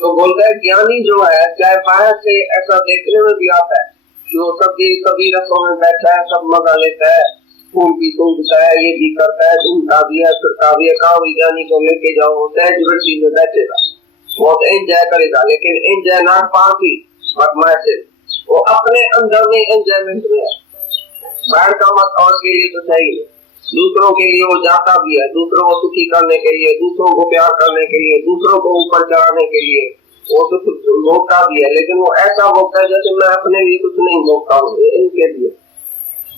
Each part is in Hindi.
तो बोलता है ज्ञानी जो है चाहे बाहर से ऐसा देखने में भी आता है कि वो सभी रसों में बैठा है, सब मजा लेता है, फूल भी सूंघता है, ये भी करता है, घूमता भी है, फिरता भी है। कहा विज्ञानी को लेके जाओ सहज में बैठेगा, बहुत एंजॉय करेगा, लेकिन enjoy not party but message. वो अपने अंदर में एंजॉयमेंट में है, बाहर का मत और के लिए तो चाहिए। दूसरों के लिए वो जाता भी है, दूसरों को सुखी करने के लिए, दूसरों को प्यार करने के लिए, दूसरों को ऊपर चढ़ाने के लिए वो तो कुछ भोगता भी है, लेकिन वो ऐसा भोगता है जैसे मैं अपने लिए कुछ नहीं भोगता हूँ,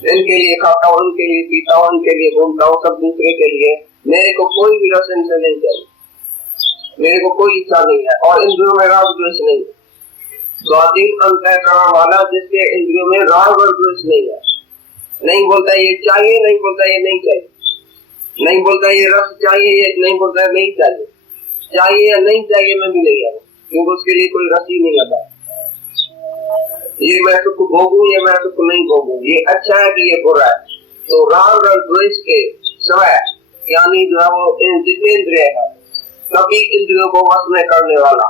इनके लिए खाता हूँ, इनके लिए पीता हूँ, इनके लिए घूमता हूँ, सब दूसरे के लिए। मेरे को कोई भी रस इनसे नहीं चाहिए, मेरे को कोई इच्छा नहीं है, और इंद्रियों में राग द्वेष नहीं है। स्वाधीन अंतःकरण वाला जिसके इंद्रियों में राग और द्वेष नहीं है, नहीं बोलता ये चाहिए, नहीं बोलता ये नहीं चाहिए, नहीं बोलता ये रस चाहिए, ये नहीं बोलता नहीं चाहिए, चाहिए या नहीं चाहिए मैं भी नहीं आऊँ, क्योंकि उसके लिए कोई रस ही नहीं आता। ये मैं सुख भोगूं, ये मैं सुख नहीं भोगूं, ये अच्छा है कि ये बुरा है। तो राग और द्वेष के स्वय यानी जो है वो जितेंद्रिय है, सभी इंद्रियों को वश में करने वाला,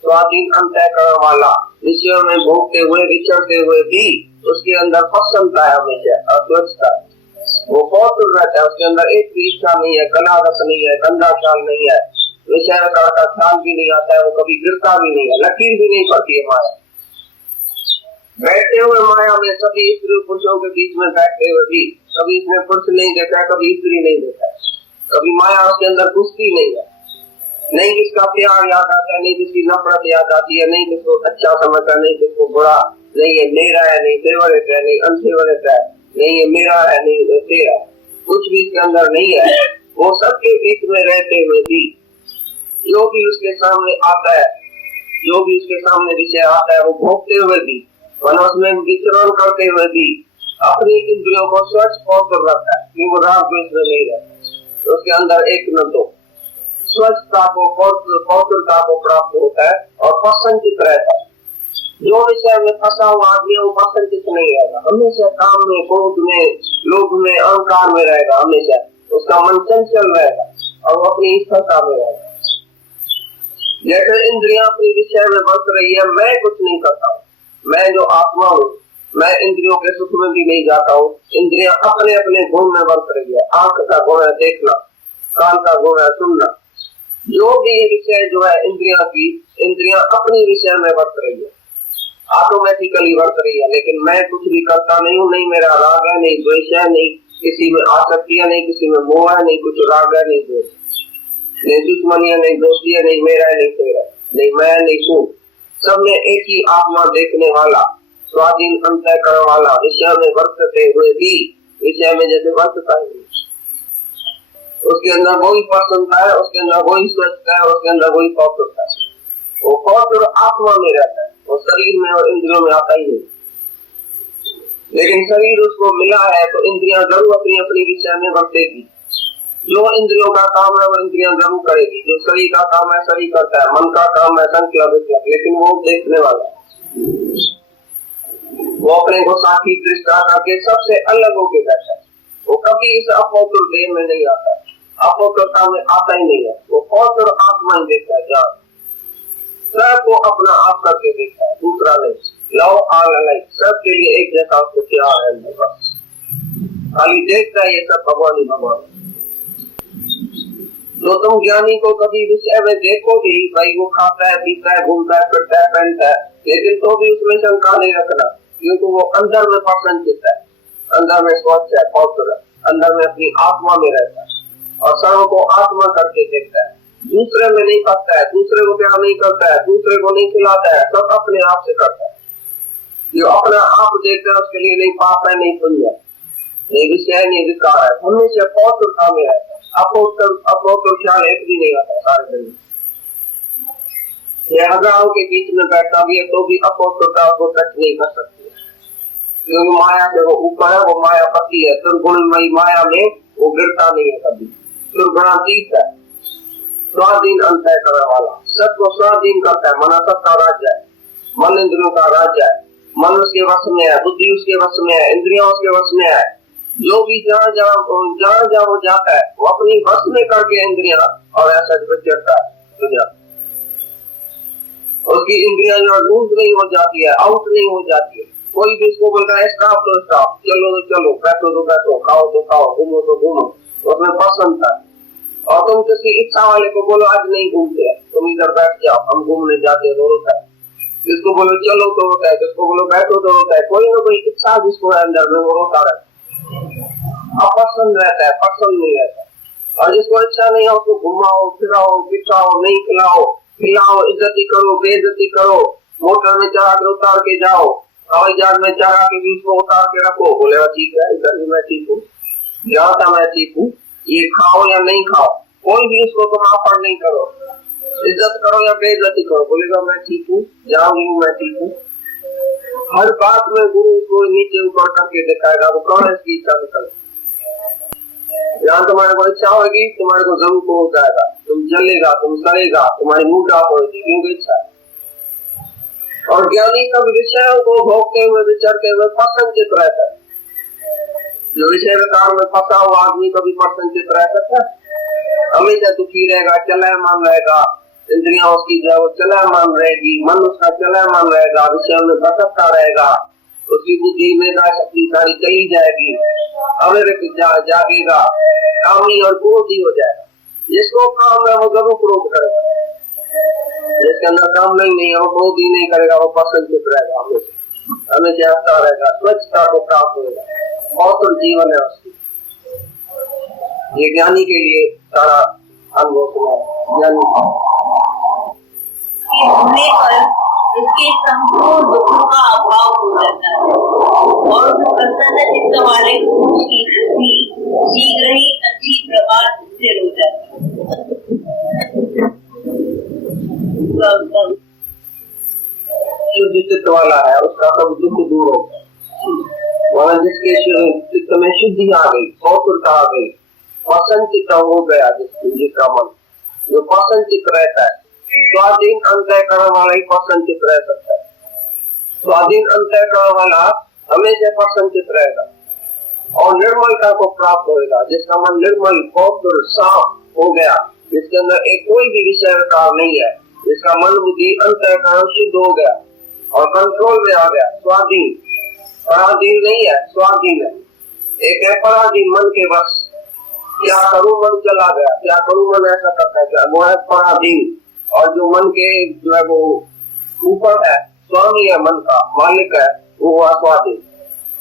स्वाधीन अंतःकरण वाला, विषयों में भोगते हुए विचरते हुए भी उसके अंदर प्रसन्नता है हमेशा, अस्वस्थता, वो बहुत दूर रहता है, उसके अंदर एक भी इच्छा नहीं है, कलारस नहीं है, गंदा ख्याल नहीं है, विषय का ख्याल भी नहीं आता है, वो कभी गिरता भी नहीं है, लकीर भी नहीं पड़ती है माया। बैठते हुए माया में सभी स्त्री पुरुषों के बीच में बैठते हुए भी कभी इसमें पुरुष नहीं देखा है, कभी स्त्री नहीं देखा है, कभी माया उसके अंदर घुसती नहीं है, नहीं किसका प्यार याद आता है, नहीं किसकी नफरत याद आती है, नहीं किसको अच्छा समझता है, नहीं किसको बुरा, नहीं ये मेरा है, नहीं फेवरेट है, नहीं अनफेवरेट है, नहीं ये मेरा है, नहीं तेरा, कुछ भी इसके अंदर नहीं है। वो सबके बीच में रहते हुए भी जो भी उसके सामने आता है, जो भी उसके सामने विषय आता है, वो भोगते हुए भी, मनोस में विचरण करते हुए भी अपनी इंद्रियों को स्वच्छ पवित्र रखता है, कि वो राग द्वेष में नहीं रहता, तो उसके अंदर एक न दो स्वच्छता को पवित्रता को प्राप्त होता है और प्रसन्नचित रहता है। जो विषय में फंसा हुआ आदमी वो प्रसन्नचित नहीं रहेगा, हमेशा काम में, क्रोध में, लोभ में, अहंकार में रहेगा, हमेशा उसका मन चंचल रहेगा और वो अपनी स्थिरता में रहेगा। जैसे इंद्रियां अपनी विषय में बस रही है, मैं कुछ नहीं करता हूँ, मैं जो आत्मा हूँ, मैं इंद्रियों के सुख में भी नहीं जाता हूँ, इंद्रियां अपने अपने गुण में बस रही है। आंख का गुण है देखना, कान का गुण है सुनना, जो भी ये विषय जो है इंद्रियां की, इंद्रियां अपनी विषय में बस रही है, ऑटोमेटिकली बस रही है, लेकिन मैं कुछ भी करता नहीं हूँ, नहीं मेरा राग है, नहीं द्वेष है, नहीं किसी में आसक्ति है, नहीं किसी में मोह है, नहीं कुछ राग है, नहीं द्वेष, नहीं दुश्मनी है, नहीं दोस्ती है, नहीं मेरा है, नहीं तेरा, नहीं मैं, नहीं तू, सब में एक ही आत्मा देखने वाला, स्वाधीन अंतःकरण वाला, विषय में वर्तते हुए भी विषय में जैसे वर्तता है, उसके अंदर वही प्रसन्नता है, उसके अंदर वही स्वच्छता है, उसके अंदर वही पवित्रता है। वो पवित्र आत्मा में रहता है, वो शरीर में और इंद्रियों में आता ही नहीं। लेकिन शरीर उसको मिला है तो इंद्रियां जरूर अपनी अपनी विषय में वर्तेगी। जो इंद्रियों का काम है वो इंद्रियां जरूर करेगी, जो शरीर का काम है शरीर करता है, मन का काम है संख्या, लेकिन वो देखने वाला है, वो अपने को साथी दृष्टा करके सबसे अलग होके बैठा है, वो कभी इस अपवित्र देह में नहीं आता है, अपवित्रता में आता ही नहीं है, वो पवित्र आत्मा ही देखता है, जहाँ सबको अपना आप करके देखता है, दूसरा नहीं, लव ऑल अलाइक, सबके लिए एक जैसा उसको प्यार है, बस खाली देखता है ये सब भगवान ही भगवान। तो तुम ज्ञानी को कभी विषय में देखो भी, भाई वो खाता है, पीता है, घूमता है, फिरता है, पहनता है, लेकिन तो भी उसमें शंका नहीं रखना, क्योंकि वो अंदर में प्रसन्नचित है, अंदर में स्वच्छ है, पवित्र है, अंदर में अपनी आत्मा में रहता है और सर्व को आत्मा करके देखता है, दूसरे में नहीं करता है, दूसरे को प्यार नहीं करता है, दूसरे को नहीं खिलाता है, सब अपने आप से करता है। जो अपना आप देखता है उसके लिए नहीं पाप है, नहीं पुण्य, नहीं विषय, नहीं विकार है, हमेशा पवित्रता में रहता है, अपवित्र ख्याल एक भी नहीं आता सारे दिन। ये हजारों के बीच में बैठता भी है तो भी अपवित्रता को टच नहीं कर सकती, क्योंकि माया से वो ऊपर है, वो माया पति है, दुर्गुणमयी माया में वो गिरता नहीं है कभी, दुर्गुणातीत है, स्वाधीन अंतःकरण वाला, सबको स्वाधीन करता है, मन सबका राज्य है, मन इंद्रियों का राज्य है, मन उसके वश में है, बुद्धि उसके वश में है, इंद्रियां उसके वश में है, जो भी जहाँ जहाँ वो जाता है वो अपनी वश में करके इंद्रियां और ऐसा विचरता है। उसकी इंद्रियां लूज नहीं हो जाती है, आउट नहीं हो जाती है। कोई भी इसको बोल रहा है स्टॉप तो स्टॉप, चलो तो चलो, बैठो तो बैठो, खाओ तो खाओ, घूमो तो घूमो, उसमें पसंद था। और तुम किसी इच्छा वाले को बोलो आज नहीं घूमते, तुम इधर बैठ जाओ, हम घूमने जाते तो रोता है। जिसको बोलो चलो तो रोता है, जिसको बोलो बैठो तो रोता है। कोई ना कोई इच्छा जिसको है अंदर में वो रोता रहता है, अपसंद रहता है, पसंद नहीं रहता। और जिसको इच्छा नहीं है उसको घुमाओ फिराओ बिठाओ, नहीं खिलाओ खिलाओ, इज्जती करो बेइज्जती करो, मोटर में चढ़ा के उतार के जाओ, हवाई जहाज में चढ़ा के भी उसको उतार के रखो, बोलेगा ठीक है, इधर भी मैं ठीक हूँ, यहाँ था मैं ठीक हूँ, ये खाओ या नहीं खाओ, कोई भी उसको तुम ऑफर नहीं करो, इज्जत करो या बेइज्जती करो, बोलेगा मैं ठीक हूँ, जहाँ भी हूँ मैं ठीक हूँ। हर बात में गुरु उसको नीचे ऊपर करके दिखाएगा, वो कौन है इसकी इच्छा निकल। जहाँ तुम्हारे को इच्छा होगी तुम्हारे को जरूर को हो जाएगा, तुम चलेगा, तुम सड़ेगा, तुम्हारी मूड ऑफ होगी, क्योंकि इच्छा है। और ज्ञानी का विषयों को भोगते हुए विचरते हुए प्रसन्नचित रहता है। जो विषय विकार में फंसा हुआ आदमी कभी प्रसन्नचित रह सकता है? हमेशा दुखी रहेगा, चलायमान रहेगा, इंद्रियां उसकी जो चलायमान रहेगी, मन उसका चलायमान रहेगा, विषय में भटकता रहेगा, उसकी बुद्धि में शक्ति सारी चली जाएगी, अविरत जागेगा, कामी और क्रोधी हो जाएगा। जिसको काम है वो जरूर क्रोध करेगा, जिसके अंदर काम नहीं है वो क्रोध ही नहीं करेगा, वो प्रसन्नचित रहेगा, हमेशा हमेशा हंसता रहेगा, स्वच्छता को प्राप्त होगा, बहुत जीवन है उसकी। ये ज्ञानी के लिए सारा अनुभव ज्ञानी इसके संपूर्ण दुखों का अभाव हो जाता है और प्रसन्न चित्त वाले पुरुष की बुद्धि शीघ्र ही अच्छी प्रकार स्थिर हो जाती है। शुद्ध चित्त वाला है उसका सब दुख दूर होगा, वहाँ जिसके चित्त में शुद्धि आ गई, पवित्रता आ गई, प्रसन्न चित्त हो गया, जिसका मन जो प्रसन्न चित्त रहता है, स्वाधीन अंतःकरण वाला ही प्रसन्नचित रह सकता है। स्वाधीन अंतःकरण वाला हमेशा प्रसन्नचित रहेगा और निर्मलता को प्राप्त होगा। जिसका मन निर्मल पवित्र साफ हो गया, जिसके अंदर एक कोई भी विषय विकार नहीं है, जिसका मन बुद्धि अंतःकरण शुद्ध हो गया और कंट्रोल में आ गया, स्वाधीन, पराधीन नहीं है, स्वाधीन है। एक है पराधीन, मन के बस, क्या करूं मन चला गया, क्या करूं मन ऐसा करता है, क्या वो है पराधीन। और जो मन के जो है वो ऊपर है, स्वामी है, मन का मालिक है, वो हुआ स्वाधीन।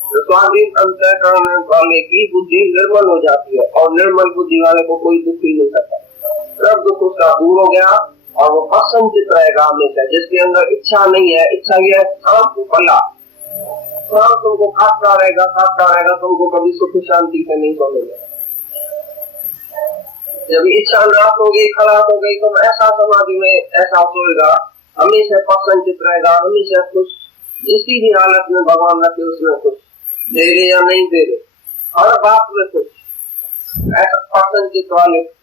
तो स्वाधीन अंतःकरण वाले की बुद्धि निर्मल हो जाती है और निर्मल बुद्धि वाले को कोई दुख ही नहीं करता, सब दुख उसका दूर हो गया और वो प्रसन्नचित रहेगा हमेशा। जिसके अंदर इच्छा नहीं है, इच्छा ये सांप पला, सांप तुमको काटता रहेगा, तुमको कभी सुख शांति से नहीं मिलेगा। जब इच्छा नाश हो गई, खराब हो गई, तो ऐसा समाधि में ऐसा सोएगा, हमेशा प्रसन्नचित रहेगा, हमेशा खुश, जिसकी भी हालत में भगवान रखे उसमें खुश, दे रहे या नहीं दे रहे, हर बात में खुश। ऐसा प्रसन्नचित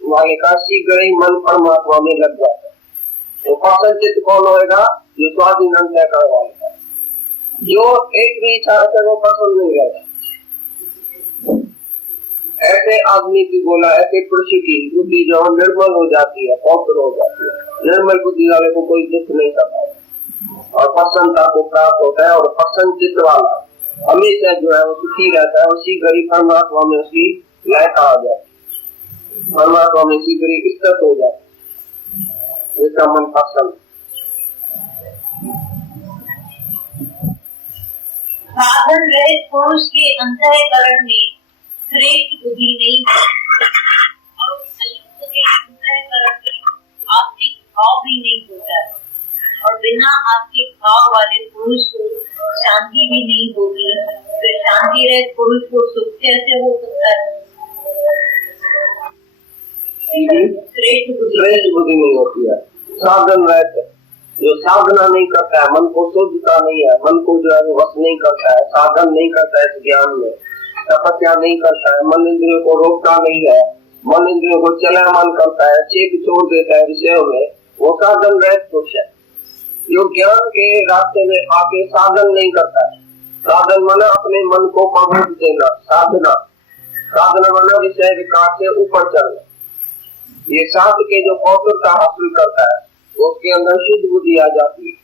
वाले का शीघ्र ही मन परमात्मा में लग जाता है। तो प्रसन्नचित कौन होएगा? जो स्वाधीन अंतःकरण वाला है, जो एक भी इच्छा रखे वो प्रसन्न नहीं रहता। ऐसे आदमी की बोला, ऐसे पुरुष की बुद्धि जो निर्मल हो जाती है, पवित्र हो जाती है। निर्मल बुद्धि वाले को कोई दुख नहीं करता और प्रसन्नता को प्राप्त होता है। और प्रसन्न चित्त वाला हमेशा जो है वो सुखी रहता है, उसी घड़ी परमात्मा में उसकी लयता आ जाती है, परमात्मा में उसी घड़ी स्थित हो जाती है, इसका मन प्रसन्न। साधन रहित पुरुष के अंतःकरण में श्रेष्ठ बुद्धि नहीं और संयुक्त के अंतःकरण में आस्तिक भाव भी नहीं होता है और बिना आस्तिक भाव वाले पुरुष को शांति भी नहीं होगी। फिर शांति रहित पुरुष को सुख कैसे हो सकता है? श्रेष्ठ बुद्धि नहीं होती है। साधन रहित जो साधना नहीं करता है, मन को शुद्धता नहीं है, मन को जो है वो वश नहीं करता है, साधन नहीं करता है, इस ज्ञान में तपस्या नहीं करता है, मन इंद्रियों को रोकता नहीं है, मन इंद्रियों को चलायमान करता है, चेक छोड़ देता है विषयों में, वो साधन रहित पुरुष है। जो ज्ञान के रास्ते में आके साधन नहीं करता है, साधन माना अपने मन को प्रबोध देना, साधना माना विषय विकार से ऊपर चलना। ये साध के जो पवित्रता हासिल करता है उसके अंदर शुद्ध बुद्धि आ जाती है,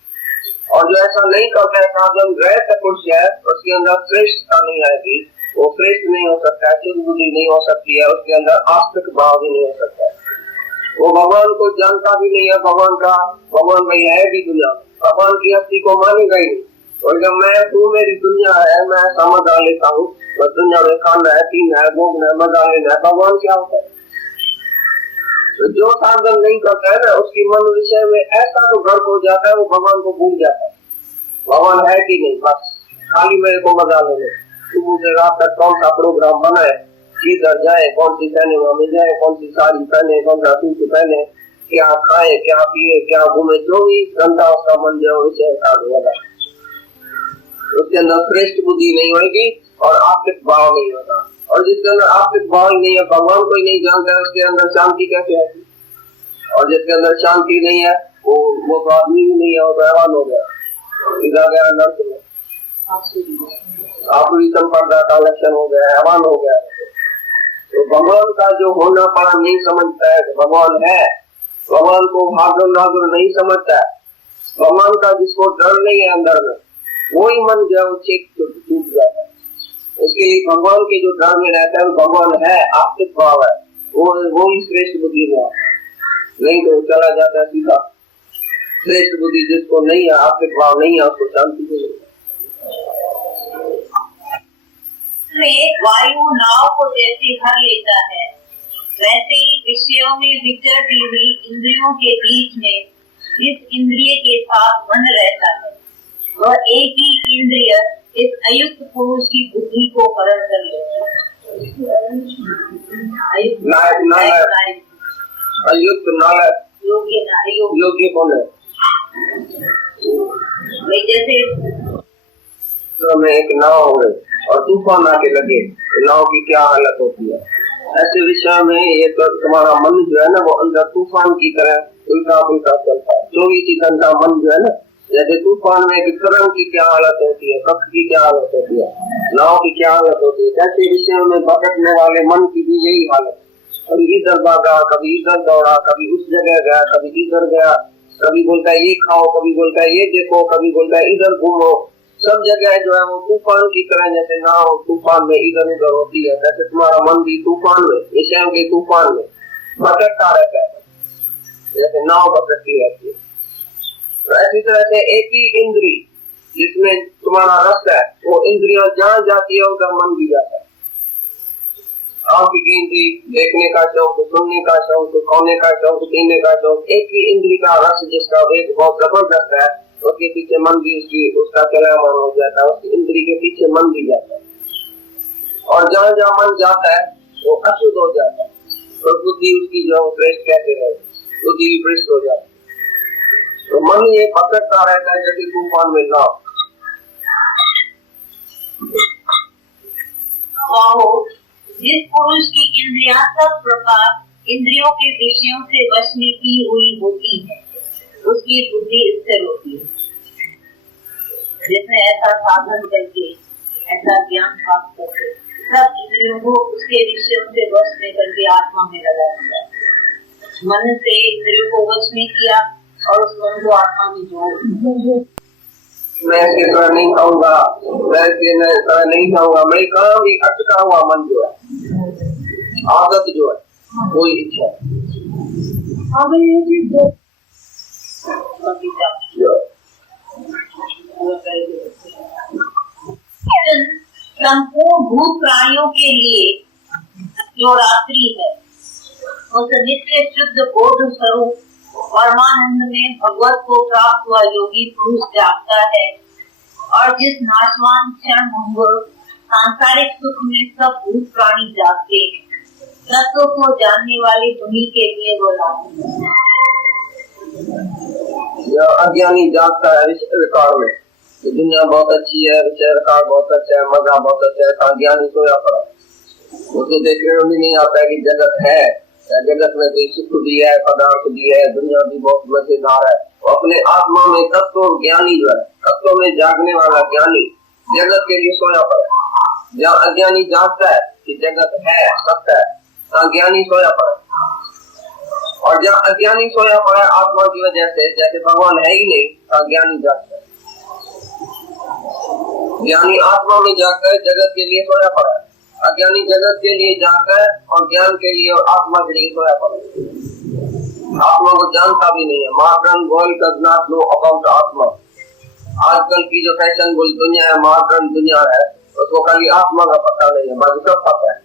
और जो ऐसा नहीं करता है साधन रहता पुरुष है, उसके अंदर श्रेष्ठता नहीं आएगी, वो श्रेष्ठ नहीं हो सकता है, शुद्ध बुद्धि नहीं हो सकती है, उसके अंदर आस्तिक भाव भी नहीं हो सकता है, वो भगवान को जानता भी नहीं है, भगवान भाई है भी दुनिया, भगवान की हस्ती को मानेगा ही नहीं। और जब मैं तू मेरी दुनिया है, मैं ऐसा मजा लेता हूँ, बस दुनिया में खाना है, पीना है, घूमना है, मजा लेना है, भगवान क्या होता है? तो जो साधन नहीं करता है ना, उसकी मन विषय में ऐसा तो गर्व हो जाता है, वो भगवान को भूल जाता है, भगवान है कि नहीं, बस खाली मेरे को मजा लेने, सुबह से रात तक कौन सा प्रोग्राम बनाए, किधर जाए, कौन सी सिनेमा में जाए, कौन सी साड़ी पहने, कौन सा सूट पहने, क्या खाए, क्या पिए, क्या घूमे, जो भी घंटा उसका मन जो विषय होगा, उसके अंदर श्रेष्ठ बुद्धि नहीं होगी और आत्मिक भाव नहीं होगा। और जिसके अंदर आत्मिक भाव नहीं है, भगवान को ही नहीं जानता है, उसके अंदर शांति कैसे आएगी? और जिसके अंदर शांति नहीं है, वो तो आदमी भी नहीं है, वो हैवान हो गया, सीधा गया नर्क में, आखिरी संपदा का लक्षण हो गया, हैवान हो गया। तो भगवान का जो होना पाना नहीं समझता है, भगवान है, भगवान को भाग्य नागर नहीं समझता है, भगवान का जिसको डर नहीं है अंदर में, वही मन जो है वो चेक टूट जाता है। उसके लिए भगवान के जो डर में रहता है, भगवान है, आस्तिक भाव है, वो ही श्रेष्ठ बुद्धि में आता है, नहीं तो चला जाता है सीधा। श्रेष्ठ बुद्धि जिसको नहीं है, आस्तिक भाव नहीं है, उसको शांति नहीं है। वायु नाव को जैसे भर लेता है, वैसे ही विषयों में विचरती हुई इंद्रियों के बीच में इस इंद्रिय के साथ मन रहता है, वह एक ही इंद्रिय इस अयुक्त पुरुष की बुद्धि को हरण कर लेता है। अयुक्त नायक योग्य कौन है? जैसे में एक नाव हो गई और तूफान आके लगे, नाव की क्या हालत होती है? ऐसे विषय में ये तो तुम्हारा मन जो है ना, वो अंदर तूफान की तरह उल्टा पुल्टा चलता है। 24 घंटा मन जो है ना, जैसे तूफान में तरंग की क्या हालत होती है, कक्ष की क्या हालत होती है, नाव की क्या हालत होती है, ऐसे विषयों में भटकने वाले मन की भी यही हालत। कभी इधर भागा, कभी इधर दौड़ा, कभी उस जगह गया, कभी इधर गया, कभी बोलता है ये खाओ, कभी बोलता है ये देखो, कभी बोलता है इधर घूमो। सब जगह जो है वो तूफान की तरह, जैसे नाव तूफान में इधर उधर होती है, जैसे तुम्हारा मन भी तूफान में, विषयों के तूफान में भटकता रहता है, जैसे नाव भटकती रहती है। तो ऐसी तरह से एक ही इंद्री जिसमें तुम्हारा रस है, वो इंद्रियां जहाँ जाती है उधर मन भी जाता है। आंख की इंद्री देखने का शौक, सुनने का शौक, खाने का शौक, पीने का शौक, एक ही इंद्री का रस जिसका वेग बहुत जबरदस्त है, उसके पीछे मन भी उसका चलायमान हो जाता है, उसकी इंद्री के पीछे मन भी जाता है। और जहाँ जहाँ मन जाता है वो अशुद्ध हो जाता है, और बुद्धि उसकी जो भ्रष्ट कहते हैं, बुद्धि भी भ्रष्ट हो जाती है। तो मन ये भटकता रहता है जैसे तूफान में नाव। जिस पुरुष की इंद्रियां सब प्रकार इंद्रियों के विषयों से वश में की हुई होती है, उसकी बुद्धि स्थिर होती है। जिसने ऐसा साधन करके, ऐसा ज्ञान प्राप्त करके सब इंद्रियों को उसके विषयों से वश में करके आत्मा में लगा दिया, मन से इंद्रियों को वश में किया और उस मन को आत्मा में जोड़। मैं ऐसे तरह नहीं खाऊंगा, मैं ऐसे तरह नहीं खाऊंगा, मैं कहाँ भी अटका हुआ मन जो है, आदत जो है, कोई इच्छा संपूर्ण भूत प्राणियों के लिए जो रात्रि है, उस नित्य शुद्ध बोध स्वरूप परमानंद में भगवत को प्राप्त हुआ योगी पुरुष जागता है, और जिस नाशवान क्षण सांसारिक सुख में सब भूत प्राणी जागते हैं, तत्व को जानने वाले उन्हीं के लिए वो लागू है। अज्ञानी जागता है विषय विकार में, दुनिया बहुत अच्छी है, विषय विकार बहुत अच्छा है, मजा बहुत अच्छा है, अज्ञानी सोया पड़ा, उसको देखने में भी नहीं आता है कि जगत है, जगत में कोई सुख भी है, पदार्थ भी है, दुनिया भी बहुत मजेदार है। वो अपने आत्मा में तत्व ज्ञानी जो है, तत्व में जागने वाला ज्ञानी जगत के लिए सोया पड़ा है। जहाँ अज्ञानी जागता है कि जगत है, सत्य है, अज्ञानी सोया पड़ा है। और जहाँ अज्ञानी सोया पड़ा है आत्मा की वजह से, जैसे भगवान है ही नहीं, अज्ञानी जागता है। ज्ञानी आत्मा में जाकर जगत के लिए सोया पड़ा है, अज्ञानी जगत के लिए जाकर और ज्ञान के लिए और आत्मा के लिए सोया पड़ा है। आत्मा को जानता भी नहीं है। Modern world does not know about आत्मा। आजकल की जो फैशनेबल दुनिया है, मॉडर्न दुनिया है, उसको खाली आत्मा का पता नहीं है, बाकी सब पता है।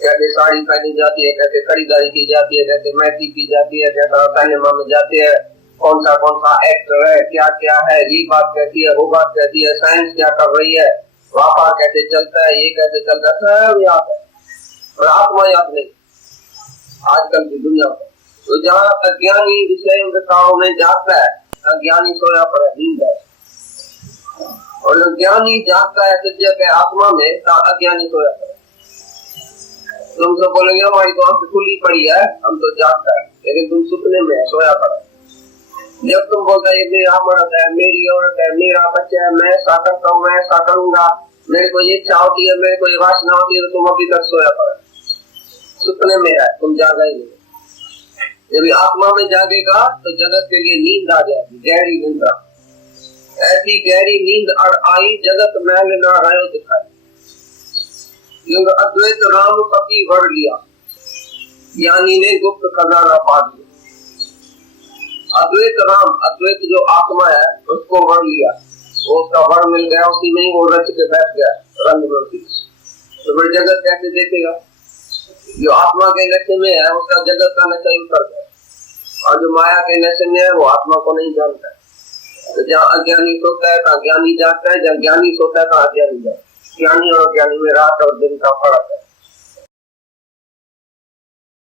कैसे साड़ी पहनी जाती है, कैसे खरीदारी की जाती है, कैसे मेहंदी की जाती है, कैसा सिनेमा में जाते हैं, कौन सा एक्टर है, क्या क्या है, ये बात कहती है, वो बात कहती है, साइंस क्या कर रही है, व्यापार कैसे चलता है, ये कैसे चलता है, सब याद है, और आत्मा याद नहीं आजकल की दुनिया में। तो जहाँ अज्ञानी विषयों में जाता है, अज्ञानी सोया पर नींद है, और ज्ञानी जागता है सज्जा के आत्मा में, तो अज्ञानी सोया पर। तुम सब बोलेंगे हमारी तो आंख खुली पड़ी है, हम तो जागता है, लेकिन तुम सुपने में है, सोया पर। जब तुम बोलते है मेरा मर्द है, मेरी औरत है, मेरा बच्चा है, मैं ऐसा करता हूँ, मैं ऐसा करूंगा, मेरे को ये इच्छा होती है, मेरे को ये वासना होती है, तो तुम अभी तक सोया पर, सुपने में है, तुम जागा ही नहीं। जब आत्मा में जागेगा तो जगत के लिए नींद आ जाएगी, गहरी नींद। ऐसी गहरी नींद आई जगत महल न रहो दिखाई। क्योंकि अद्वैत राम पति वर लिया, ज्ञानी ने गुप्त खजाना पा लिया। अद्वैत राम, अद्वैत जो आत्मा है उसको वर लिया, वो उसका वर मिल गया, उसी में ही वो रच के बैठ गया रंग में। तो फिर जगत कैसे देखेगा? जो आत्मा के नशे में है उसका जगत का नशा उतर गया, और जो माया के नशे में है वो आत्मा को नहीं जानता है। तो जहाँ अज्ञानी सोता है तहाँ ज्ञानी जागता है, जहाँ ज्ञानी सोता है तहाँ अज्ञानी जागता है। ज्ञानी और अज्ञानी में रात और दिन का फर्क है।